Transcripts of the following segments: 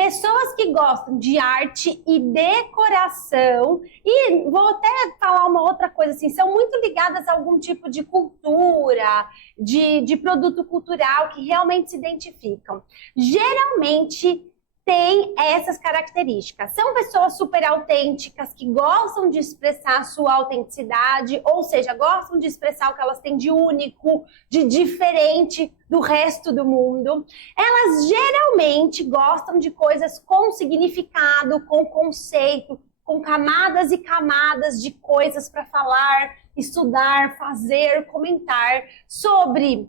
pessoas que gostam de arte e decoração, e vou até falar uma outra coisa assim, são muito ligadas a algum tipo de cultura, de produto cultural que realmente se identificam. Geralmente tem essas características. São pessoas super autênticas que gostam de expressar a sua autenticidade, ou seja, gostam de expressar o que elas têm de único, de diferente do resto do mundo. Elas geralmente gostam de coisas com significado, com conceito, com camadas e camadas de coisas para falar, estudar, fazer, comentar sobre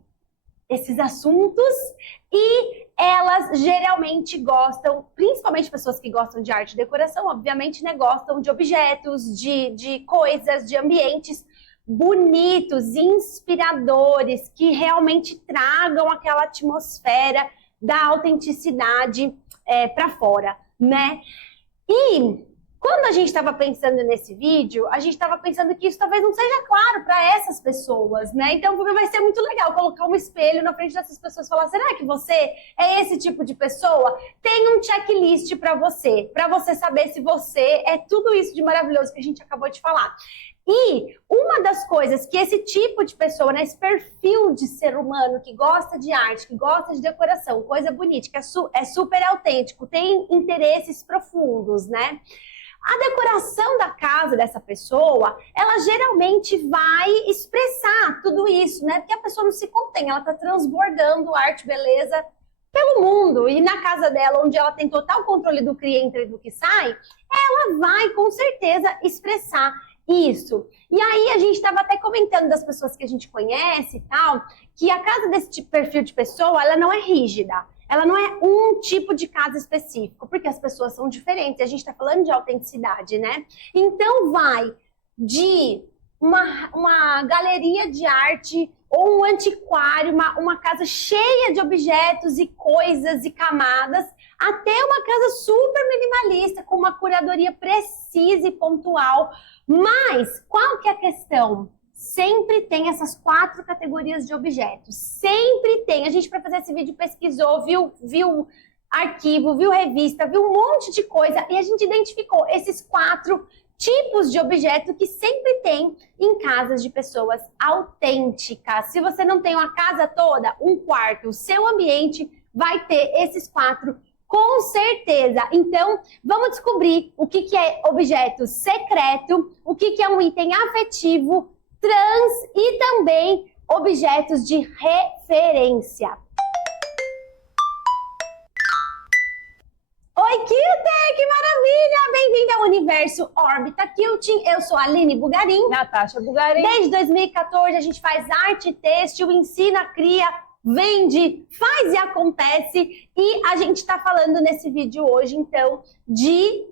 esses assuntos, e elas geralmente gostam, principalmente pessoas que gostam de arte e decoração, obviamente, né, gostam de objetos, de coisas, de ambientes bonitos, inspiradores, que realmente tragam aquela atmosfera da autenticidade para fora, né? E quando a gente estava pensando nesse vídeo, a gente estava pensando que isso talvez não seja claro para essas pessoas, né? Então vai ser muito legal colocar um espelho na frente dessas pessoas e falar: será que você é esse tipo de pessoa? Tem um checklist para você saber se você é tudo isso de maravilhoso que a gente acabou de falar. E uma das coisas que esse tipo de pessoa, né, esse perfil de ser humano que gosta de arte, que gosta de decoração, coisa bonita, que é super autêntico, tem interesses profundos, né? A decoração da casa dessa pessoa, ela geralmente vai expressar tudo isso, né? Porque a pessoa não se contém, ela tá transbordando arte, beleza pelo mundo. E na casa dela, onde ela tem total controle do que entra e do que sai, ela vai com certeza expressar isso. E aí a gente estava até comentando das pessoas que a gente conhece e tal, que a casa desse tipo, perfil de pessoa, ela não é rígida. Ela não é um tipo de casa específico, porque as pessoas são diferentes. A gente está falando de autenticidade, né? Então vai de uma galeria de arte ou um antiquário, uma casa cheia de objetos e coisas e camadas, até uma casa super minimalista, com uma curadoria precisa e pontual. Mas qual que é a questão? Sempre tem essas 4 categorias de objetos. Sempre tem. A gente, para fazer esse vídeo, pesquisou, viu arquivo, viu revista, viu um monte de coisa, e a gente identificou esses 4 tipos de objeto que sempre tem em casas de pessoas autênticas. Se você não tem uma casa toda, um quarto, o seu ambiente vai ter esses 4 com certeza. Então, vamos descobrir o que é objeto secreto, o que é um item afetivo, trans e também objetos de referência. Oi, Kilter, que maravilha! Bem-vinda ao Universo Órbita Quilting. Eu sou a Aline Bugarim. Natasha Bugarim. Desde 2014 a gente faz arte têxtil, ensina, cria, vende, faz e acontece. E a gente está falando nesse vídeo hoje, então, de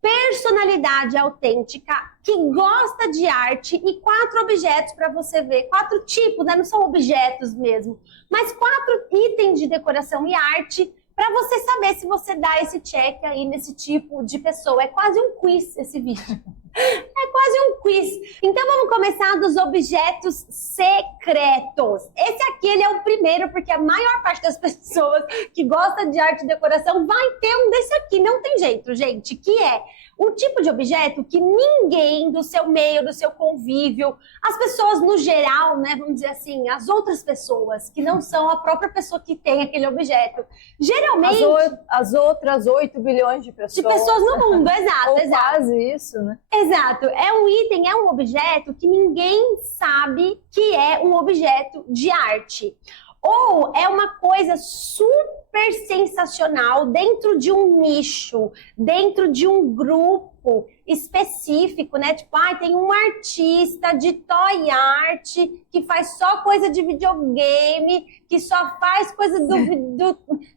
personalidade autêntica que gosta de arte, e 4 objetos para você ver, 4 tipos, né? Não são objetos mesmo, mas 4 itens de decoração e arte para você saber se você dá esse check aí nesse tipo de pessoa. É quase um quiz esse vídeo. É quase um quiz. Então vamos começar dos objetos secretos. Esse aqui ele é o primeiro, porque a maior parte das pessoas que gosta de arte e decoração vai ter um desse aqui. Não tem jeito, gente. Que é um tipo de objeto que ninguém do seu meio, do seu convívio, as pessoas no geral, né, vamos dizer assim, as outras pessoas que não são a própria pessoa que tem aquele objeto, geralmente As outras 8 bilhões de pessoas. De pessoas no mundo, exato, Ou exato. quase isso, né? Exato, é um item, é um objeto que ninguém sabe que é um objeto de arte. Ou é uma coisa super sensacional dentro de um nicho, dentro de um grupo específico, né? Tipo, tem um artista de toy art que faz só coisa de videogame, que só faz coisa do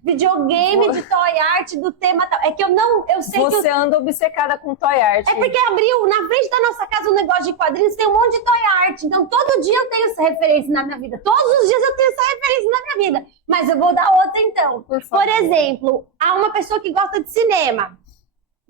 videogame, de toy art, do tema tal. É que eu sei Você que anda obcecada com toy art. É porque abriu na frente da nossa casa um negócio de quadrinhos, tem um monte de toy art. Então todo dia eu tenho essa referência na minha vida. Todos os dias eu tenho essa referência na minha vida. Mas eu vou dar outra então. Por exemplo, há uma pessoa que gosta de cinema.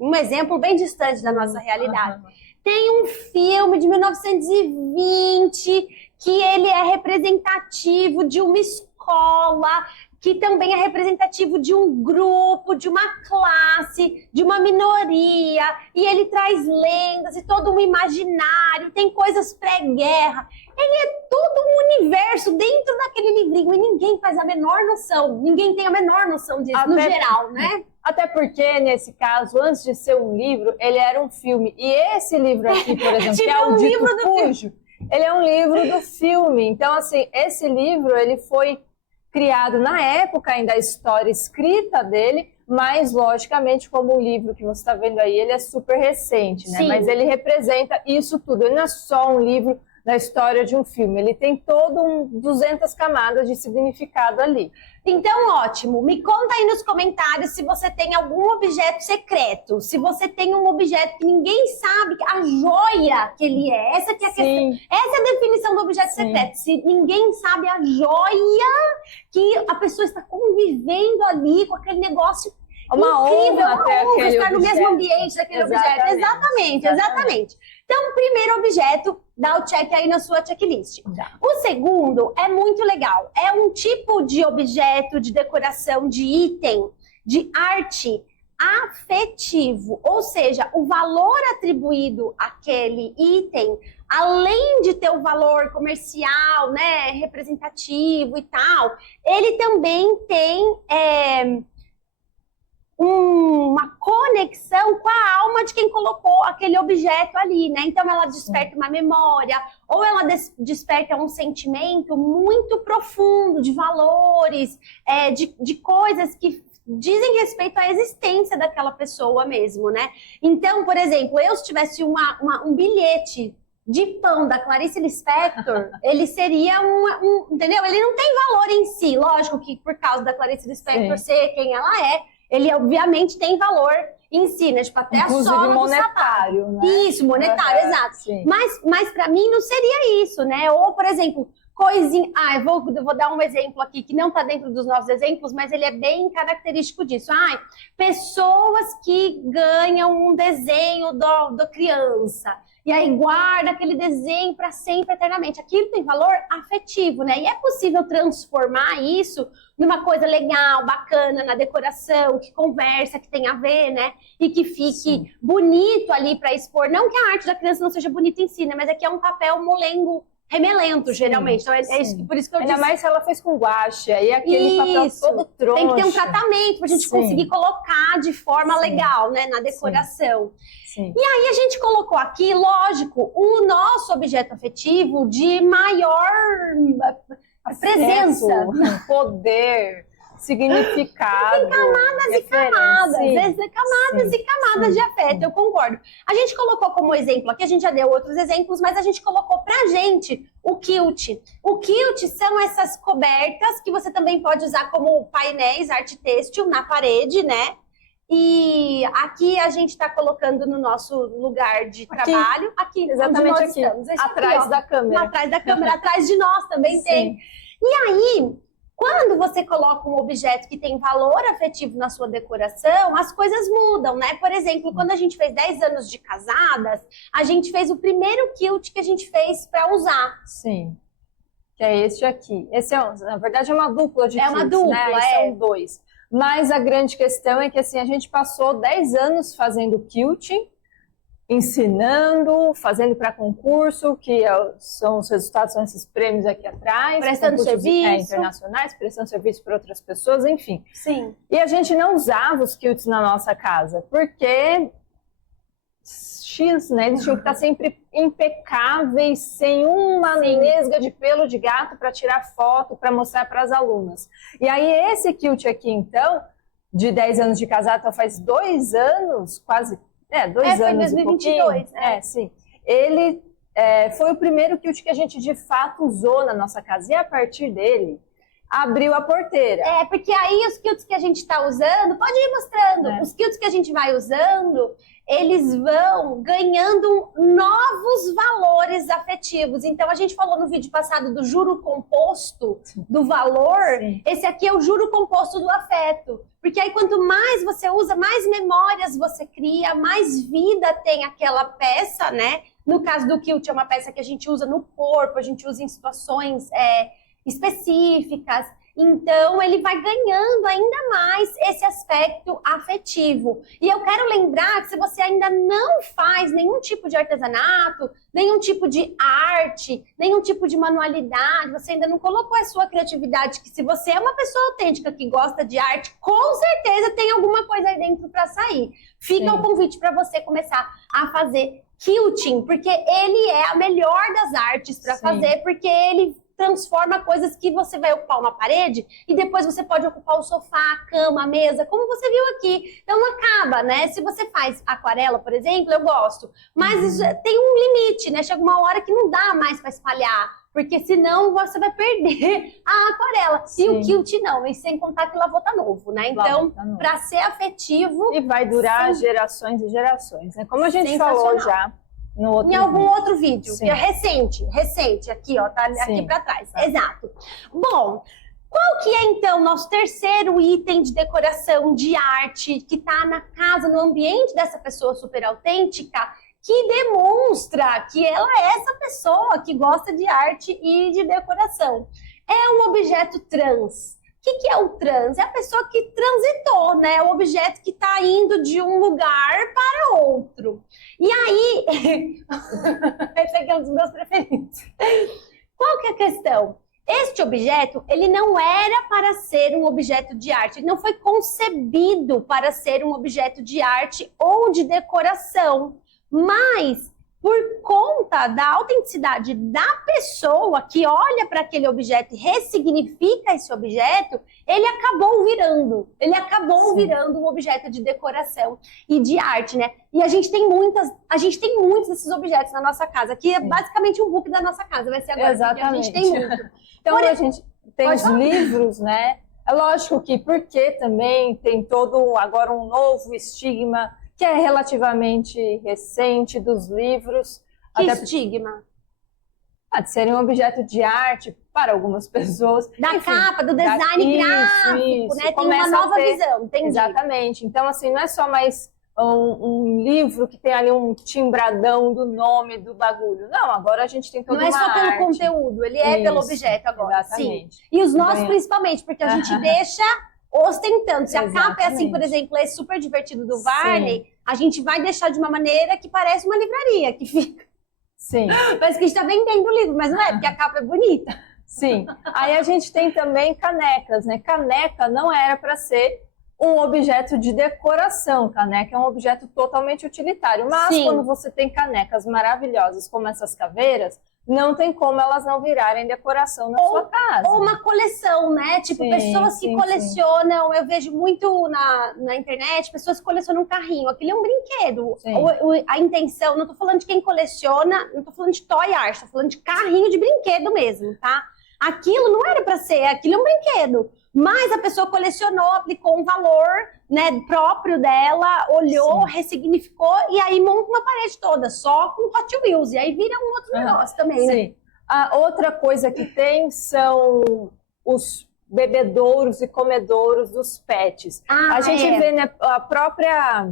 Um exemplo bem distante da nossa realidade. Tem um filme de 1920 que ele é representativo de uma escola que também é representativo de um grupo, de uma classe, de uma minoria, e ele traz lendas e todo um imaginário, tem coisas pré-guerra. Ele é todo um universo dentro daquele livrinho e ninguém faz a menor noção, ninguém tem a menor noção disso, no geral, né? Até porque, nesse caso, antes de ser um livro, ele era um filme. E esse livro aqui, por exemplo, que é o Dito Cujo, ele é um livro do filme. Então, assim, esse livro, ele foi criado na época ainda a história escrita dele, mas, logicamente, como o livro que você está vendo aí, ele é super recente, né? Sim. Mas ele representa isso tudo. Ele não é só um livro da história de um filme, ele tem todo 200 camadas de significado ali. Então, ótimo. Me conta aí nos comentários se você tem algum objeto secreto, se você tem um objeto que ninguém sabe, a joia que ele é. Essa que é a questão. Essa é a definição do objeto secreto. Se ninguém sabe a joia que a pessoa está convivendo ali com aquele negócio uma incrível, honra até aquele estar no objeto. mesmo ambiente daquele objeto. Exatamente. Então, o primeiro objeto, dá o check aí na sua checklist. O segundo é muito legal. É um tipo de objeto, de decoração, de item, de arte afetivo. Ou seja, o valor atribuído àquele item, além de ter o valor comercial, né, representativo e tal, ele também tem uma conexão com a alma de quem colocou aquele objeto ali, né? Então ela desperta uma memória, ou ela desperta um sentimento muito profundo de valores, de coisas que dizem respeito à existência daquela pessoa mesmo, né? Então, por exemplo, eu se tivesse um bilhete de pão da Clarice Lispector, ele seria entendeu? Ele não tem valor em si, lógico que por causa da Clarice Lispector ser quem ela é, ele obviamente tem valor em si, né? Tipo, até inclusive a sola monetário, do sapato. Né? Isso, monetário, exato. Sim. Mas para mim não seria isso, né? Ou, por exemplo, coisinha... eu vou dar um exemplo aqui que não está dentro dos nossos exemplos, mas ele é bem característico disso. Pessoas que ganham um desenho do criança e aí guarda aquele desenho para sempre, eternamente. Aquilo tem valor afetivo, né? E é possível transformar isso numa coisa legal, bacana, na decoração, que conversa, que tem a ver, né? E que fique bonito ali para expor. Não que a arte da criança não seja bonita em si, né? Mas é que é um papel molengo, remelento, geralmente. Então é isso, por isso que eu disse. Ainda mais se ela fez com guache, aí aquele papel todo troncho. Tem que ter um tratamento pra gente conseguir colocar de forma legal, né, na decoração. Sim. E aí a gente colocou aqui, lógico, o nosso objeto afetivo de maior presença, poder, significado. Tem camadas e camadas, camadas e camadas de afeto, eu concordo. A gente colocou como exemplo aqui, a gente já deu outros exemplos, mas a gente colocou pra gente o quilt. O quilt são essas cobertas que você também pode usar como painéis, arte têxtil na parede, né? E aqui a gente está colocando no nosso lugar de trabalho, aqui, exatamente aqui, atrás da câmera. Atrás da câmera, atrás de nós também tem. E aí, quando você coloca um objeto que tem valor afetivo na sua decoração, as coisas mudam, né? Por exemplo, quando a gente fez 10 anos de casadas, a gente fez o primeiro quilt que a gente fez para usar. Sim. Que é esse aqui. Esse na verdade é uma dupla de quilts, uma dupla, né? São dois. Mas a grande questão é que assim, a gente passou 10 anos fazendo quilting, ensinando, fazendo para concurso, que são os resultados, são esses prêmios aqui atrás. Prestando serviço. Internacionais, prestando serviço para outras pessoas, enfim. Sim. E a gente não usava os quilts na nossa casa, porque... né? Eles tinham que estar sempre impecáveis, sem uma nesga de pelo de gato para tirar foto, para mostrar para as alunas. E aí esse quilt aqui, então, de 10 anos de casado, então faz 2 anos, quase, 2 anos foi em 2022. Sim. Ele foi o primeiro quilt que a gente de fato usou na nossa casa. E a partir dele, abriu a porteira. Porque aí os quilts que a gente está usando, pode ir mostrando, os quilts que a gente vai usando, eles vão ganhando novos valores afetivos. Então, a gente falou no vídeo passado do juro composto do valor. Esse aqui é o juro composto do afeto. Porque aí, quanto mais você usa, mais memórias você cria, mais vida tem aquela peça, né? No caso do quilt, é uma peça que a gente usa no corpo, a gente usa em situações específicas. Então, ele vai ganhando ainda mais esse aspecto afetivo. E eu quero lembrar que se você ainda não faz nenhum tipo de artesanato, nenhum tipo de arte, nenhum tipo de manualidade, você ainda não colocou a sua criatividade, que se você é uma pessoa autêntica que gosta de arte, com certeza tem alguma coisa aí dentro para sair. Fica o convite para você começar a fazer quilting, porque ele é a melhor das artes para fazer, porque ele transforma coisas que você vai ocupar uma parede e depois você pode ocupar o sofá, a cama, a mesa, como você viu aqui. Então não acaba, né? Se você faz aquarela, por exemplo, eu gosto, mas tem um limite, né? Chega uma hora que não dá mais para espalhar, porque senão você vai perder a aquarela. E o quilt não, e sem contar que o lavô tá novo, né? Então, para ser afetivo... E vai durar gerações e gerações, né? Como a gente falou já no outro em algum outro vídeo, que é recente, aqui, ó, tá aqui para trás. Exato. Bom, qual que é, então, nosso terceiro item de decoração, de arte, que tá na casa, no ambiente dessa pessoa super autêntica, que demonstra que ela é essa pessoa que gosta de arte e de decoração? É um objeto trans. O que é o trans? É a pessoa que transitou, né? O objeto que está indo de um lugar para outro. E aí, esse aqui é um dos meus preferidos. Qual que é a questão? Este objeto, ele não era para ser um objeto de arte, ele não foi concebido para ser um objeto de arte ou de decoração, mas por conta da autenticidade da pessoa que olha para aquele objeto e ressignifica esse objeto, ele acabou virando um objeto de decoração e de arte, né? E a gente tem muitos desses objetos na nossa casa, que é basicamente um book da nossa casa, vai ser agora. Exatamente. A gente tem muito. Então a gente tem os livros, né? É lógico que porque também tem todo agora um novo estigma que é relativamente recente dos livros. Que estigma? De serem um objeto de arte para algumas pessoas. Da capa, do design gráfico, né? Tem uma nova visão, entendi. Exatamente. Então, assim, não é só mais um livro que tem ali um timbradão do nome do bagulho. Não, agora a gente tem toda uma arte. Não é só pelo conteúdo, ele é pelo objeto agora. Exatamente. Sim. E os nossos principalmente, porque a gente deixa ostentando. Se a capa é assim, por exemplo, é super divertido do Varney, a gente vai deixar de uma maneira que parece uma livraria, que fica... Sim. Parece que a gente está vendendo o livro, mas não é, porque a capa é bonita. Sim. Aí a gente tem também canecas, né? Caneca não era para ser um objeto de decoração. Caneca é um objeto totalmente utilitário. Mas quando você tem canecas maravilhosas como essas caveiras, não tem como elas não virarem decoração na sua casa. Ou uma coleção, né? Tipo, pessoas que colecionam, eu vejo muito na internet, pessoas que colecionam um carrinho. Aquilo é um brinquedo. A intenção, não tô falando de quem coleciona, não tô falando de toy art, tô falando de carrinho de brinquedo mesmo, tá? Aquilo não era para ser, aquilo é um brinquedo. Mas a pessoa colecionou, aplicou um valor, né, próprio dela, olhou, ressignificou e aí monta uma parede toda, só com Hot Wheels. E aí vira um outro negócio também, né? A outra coisa que tem são os bebedouros e comedouros dos pets. A gente vê, né, a própria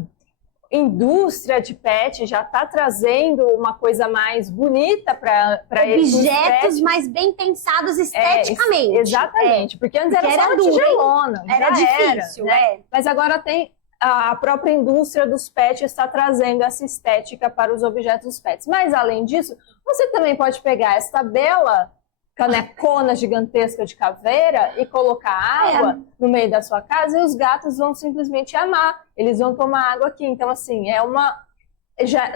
indústria de pet já está trazendo uma coisa mais bonita para objetos mais bem pensados esteticamente. Exatamente, porque antes era só uma tigelona. Era difícil, né? Mas agora tem a própria indústria dos pets está trazendo essa estética para os objetos dos pets. Mas além disso, você também pode pegar esta bela canecona gigantesca de caveira e colocar água no meio da sua casa e os gatos vão simplesmente amar. Eles vão tomar água aqui. Então, assim,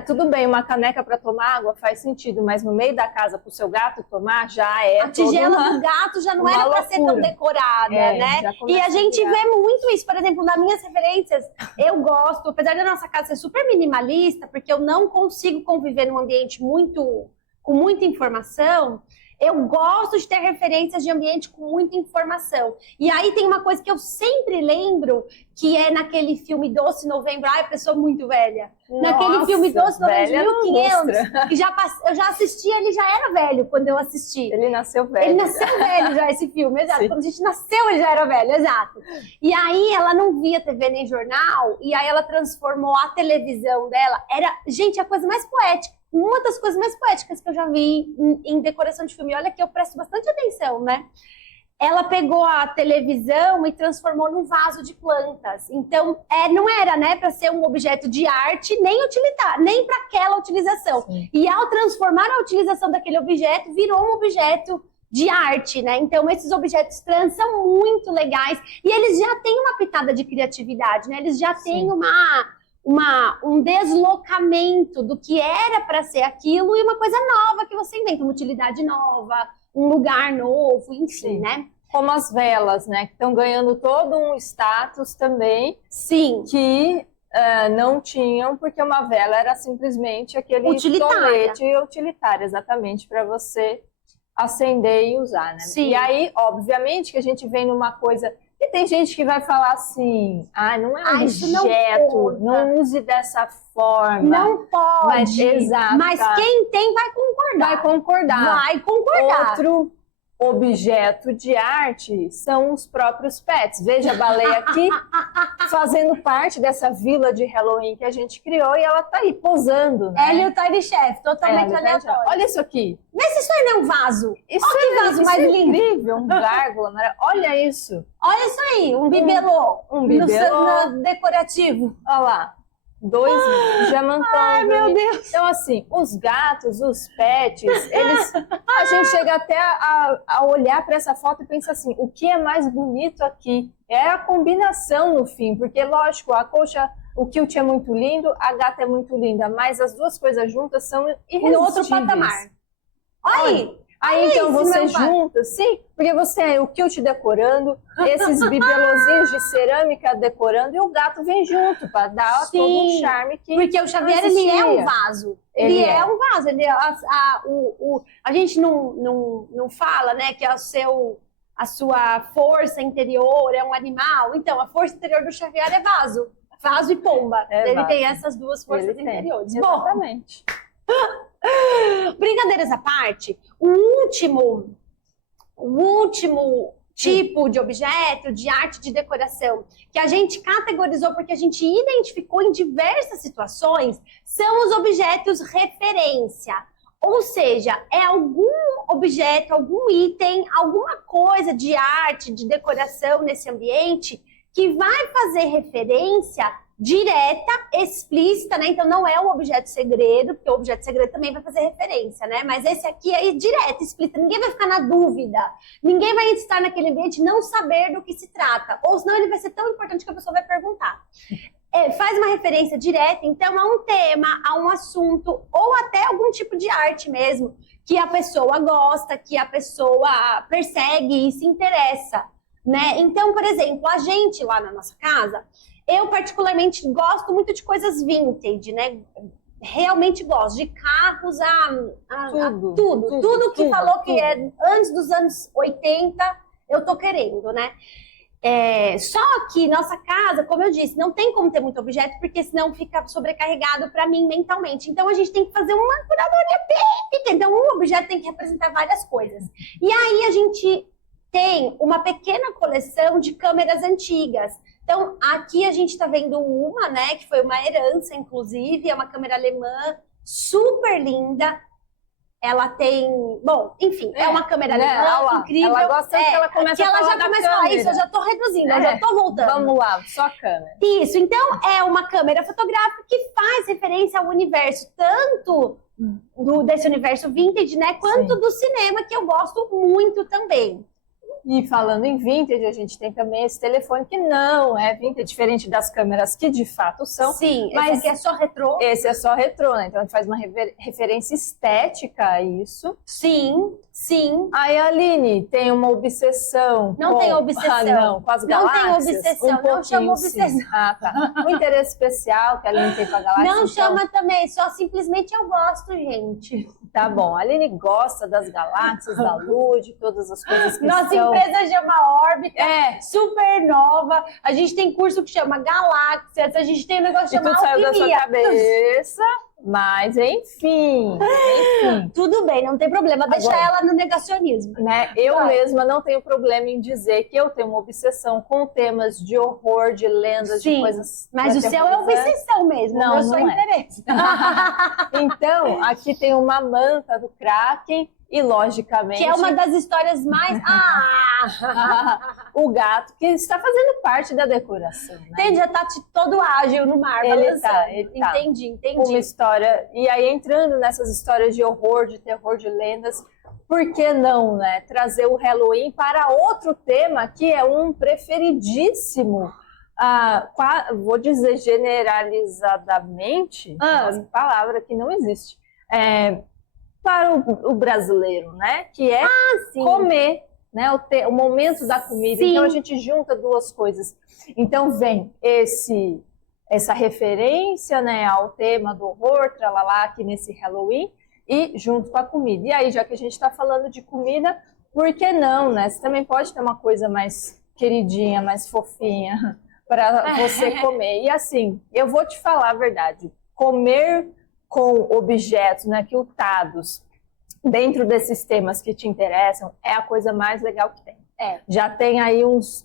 tudo bem, uma caneca para tomar água faz sentido, mas no meio da casa para o seu gato tomar já é. A tigela do gato já não era para ser tão decorada, né? E a gente vê muito isso. Por exemplo, nas minhas referências, eu gosto, apesar da nossa casa ser super minimalista, porque eu não consigo conviver num ambiente com muita informação. Eu gosto de ter referências de ambiente com muita informação. E aí tem uma coisa que eu sempre lembro, que é naquele filme Doce Novembro. Ai, pessoa muito velha. Naquele filme Doce Novembro de 1500, que eu já assisti, ele já era velho quando eu assisti. Ele nasceu velho. Ele nasceu velho já, esse filme, exato. Sim. Quando a gente nasceu, ele já era velho, exato. E aí ela não via TV nem jornal, e aí ela transformou a televisão dela. Gente, a coisa mais poética. Uma das coisas mais poéticas que eu já vi em decoração de filme, olha que eu presto bastante atenção, né? ela pegou a televisão e transformou num vaso de plantas. Então, não era, né, para ser um objeto de arte, nem utilitário, nem para aquela utilização. Sim. E ao transformar a utilização daquele objeto, virou um objeto de arte, né? Então, esses objetos trans são muito legais e eles já têm uma pitada de criatividade, né? Eles já têm um deslocamento do que era para ser aquilo e uma coisa nova que você inventa, uma utilidade nova, um lugar novo, enfim, Sim. né? Como as velas, né? Que estão ganhando todo um status também. Sim. Que não tinham, porque uma vela era simplesmente aquele tolete utilitário, exatamente, para você acender e usar, né? Sim. E aí, obviamente, que a gente vem numa coisa... E tem gente que vai falar assim, não é um objeto, não use dessa forma. Não pode. Mas, exato. Mas quem tem vai concordar. Vai concordar. Vai concordar. Outro objeto de arte são os próprios pets. Veja a baleia aqui fazendo parte dessa vila de Halloween que a gente criou e ela tá aí posando, né? Ela e o Tiny Chef, totalmente aleatório. Olha isso aqui. Vê se isso aí não é um vaso. Isso olha que vaso mais lindo. Incrível, um gárgula. Olha isso. Olha isso aí, um bibelô. Um bibelô. No decorativo. Olha lá. 2 jamantões. Ai, meu Deus. Então, assim, os gatos, os pets, a gente chega até a olhar para essa foto e pensa assim, o que é mais bonito aqui? É a combinação no fim, porque, lógico, a coxa, o quilt é muito lindo, a gata é muito linda, mas as duas coisas juntas são irresistíveis. No outro patamar. Olha aí. Aí então você junta, sim, porque você é o quilt decorando, esses bibelozinhos de cerâmica decorando, e o gato vem junto para dar todo um charme que porque o Xavier, ele é um vaso. Ele é um vaso. Ele a gente não fala, né, que a sua força interior é um animal. Então, a força interior do Xavier é vaso. Vaso e pomba. Ele tem essas duas forças interiores. Exatamente. Brincadeiras à parte, o último tipo de objeto, de arte de decoração, que a gente categorizou porque a gente identificou em diversas situações, são os objetos referência. Ou seja, é algum objeto, algum item, alguma coisa de arte, de decoração nesse ambiente que vai fazer referência direta, explícita, né? Então não é um objeto segredo, porque o objeto segredo também vai fazer referência, né? Mas esse aqui é direto, explícito, ninguém vai ficar na dúvida, ninguém vai estar naquele ambiente e não saber do que se trata, ou senão ele vai ser tão importante que a pessoa vai perguntar. Faz uma referência direta, então, a um tema, a um assunto, ou até algum tipo de arte mesmo, que a pessoa gosta, que a pessoa persegue e se interessa, né? Então, por exemplo, a gente lá na nossa casa, eu particularmente gosto muito de coisas vintage, né? Realmente gosto de carros, tudo que falou que é antes dos anos 80, eu tô querendo, né? Só que nossa casa, como eu disse, não tem como ter muito objeto, porque senão fica sobrecarregado para mim mentalmente. Então a gente tem que fazer uma curadoria bem pequena. Então um objeto tem que representar várias coisas. E aí a gente tem uma pequena coleção de câmeras antigas. Então, aqui a gente está vendo uma, né, que foi uma herança, inclusive, é uma câmera alemã super linda. Ela tem, bom, enfim, é uma câmera alemã incrível. Ela gosta que ela começa a falar ela já começa a falar isso, eu já estou reduzindo, eu já estou voltando. Vamos lá, só a câmera. Isso, então é uma câmera fotográfica que faz referência ao universo, tanto desse universo vintage, né, quanto do cinema, que eu gosto muito também. E falando em vintage, a gente tem também esse telefone que não é vintage, diferente das câmeras que de fato são. Sim, mas esse aqui é só retrô. Esse é só retrô, né? Então a gente faz uma referência estética a isso. Sim, sim. Aí a Aline tem uma obsessão. Não tem obsessão. Não, com as galáxias. Não tem obsessão, não chama obsessão. Sim. Tá. Um interesse especial que a Aline tem com a galáxia. Não chama também, só simplesmente eu gosto, gente. Tá bom, a Aline gosta das galáxias, da Lua, de todas as coisas que Nossa são... empresa chama Órbita, super nova. A gente tem curso que chama Galáxias, a gente tem um negócio que chama tudo saiu Alquimia. da sua cabeça, mas enfim. Tudo bem, não tem problema, deixa ela no negacionismo. Né? Eu mesma não tenho problema em dizer que eu tenho uma obsessão com temas de horror, de lendas, de coisas... Mas o seu é obsessão mesmo, não é só interesse. Então, aqui tem uma manta do Kraken E, logicamente... Que é uma das histórias mais... o gato, que está fazendo parte da decoração, né? Entendi, já tá todo ágil no mar. Ele tá. Entendi. Uma história... E aí, entrando nessas histórias de horror, de terror, de lendas, por que não, né? Trazer o Halloween para outro tema que é um preferidíssimo, vou dizer generalizadamente, uma palavra que não existe, para o brasileiro, né? Que é comer, né? O momento da comida. Sim. Então a gente junta duas coisas. Então vem essa referência, né, ao tema do horror, tralalá, aqui nesse Halloween, e junto com a comida. E aí, já que a gente está falando de comida, por que não, né? Você também pode ter uma coisa mais queridinha, mais fofinha para você comer. E assim, eu vou te falar a verdade, comer com objetos, né, quiltados dentro desses temas que te interessam é a coisa mais legal que tem. Já tem aí uns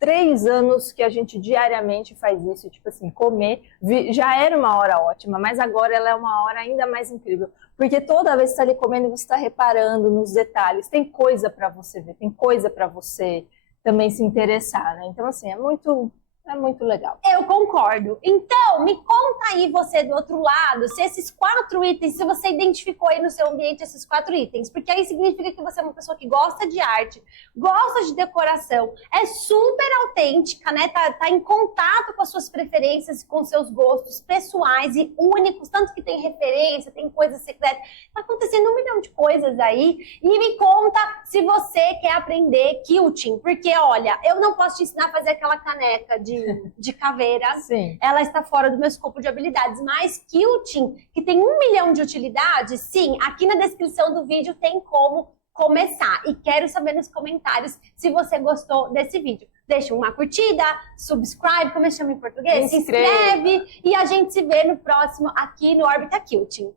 3 anos que a gente diariamente faz isso, tipo assim, comer. Já era uma hora ótima, mas agora ela é uma hora ainda mais incrível. Porque toda vez que você está ali comendo, você está reparando nos detalhes. Tem coisa para você ver, tem coisa para você também se interessar, né? Então, assim, é muito legal. Eu concordo. Então, me conta aí você do outro lado, se esses 4 itens, se você identificou aí no seu ambiente esses 4 itens, porque aí significa que você é uma pessoa que gosta de arte, gosta de decoração, é super autêntica, né? Tá em contato com as suas preferências, com seus gostos pessoais e únicos, tanto que tem referência, tem coisas secretas. Tá acontecendo 1 milhão de coisas aí. E me conta se você quer aprender quilting, porque olha, eu não posso te ensinar a fazer aquela caneca de caveira. Sim. Ela está fora do meu escopo de habilidades, mas quilting, que tem 1 milhão de utilidades, sim, aqui na descrição do vídeo tem como começar. E quero saber nos comentários se você gostou desse vídeo. Deixa uma curtida, subscribe, como é que chama em português? Se inscreve e a gente se vê no próximo aqui no Orbita Quilting.